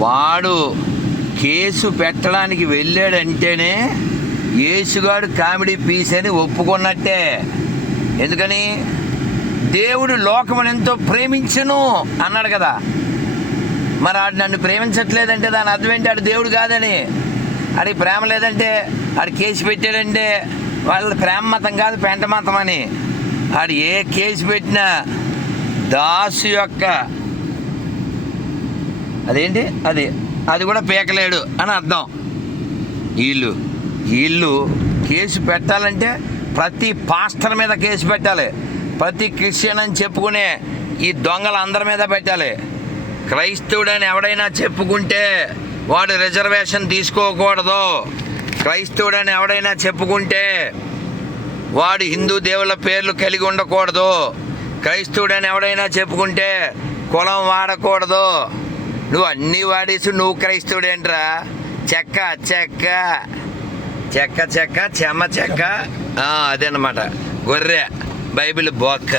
వాడు కేసు పెట్టడానికి వెళ్ళాడంటేనే యేసుగాడు comedy piece అని ఒప్పుకున్నట్టే. ఎందుకని? దేవుడు లోకమును ఎంతో ప్రేమించును అన్నాడు కదా. మరి ఆడు నన్ను ప్రేమించట్లేదంటే దాని అర్థం ఏంటి? ఆడు దేవుడు కాదని. ఆడికి ప్రేమ లేదంటే ఆడు కేసు పెట్టాడంటే వాళ్ళ ప్రేమ మతం కాదు పెంట మతం అని. ఆడు ఏ కేసు పెట్టినా దాసు యొక్క అదేంటి? అది అది కూడా పీకలేడు అని అర్థం. వీళ్ళు వీళ్ళు కేసు పెట్టాలంటే ప్రతి పాస్టర్ మీద కేసు పెట్టాలి. ప్రతి క్రిస్టియన్ అని చెప్పుకునే ఈ దొంగలు అందరి మీద పెట్టాలి. క్రైస్తవుడని ఎవడైనా చెప్పుకుంటే వాడు రిజర్వేషన్ తీసుకోకూడదు. క్రైస్తవుడని ఎవడైనా చెప్పుకుంటే వాడు హిందూ దేవుళ్ళ పేర్లు కలిగి ఉండకూడదు. క్రైస్తవుడని ఎవడైనా చెప్పుకుంటే కులం వాడకూడదు. నువ్వు అన్నీ వాడేసి నువ్వు క్రైస్తవుడేంట్రా చెక్క చెక్క. చెక్క చెక్క చెమ్మ చెక్క. ఆ, అన్నమాట. గొర్రె బైబిల్ బొక్క.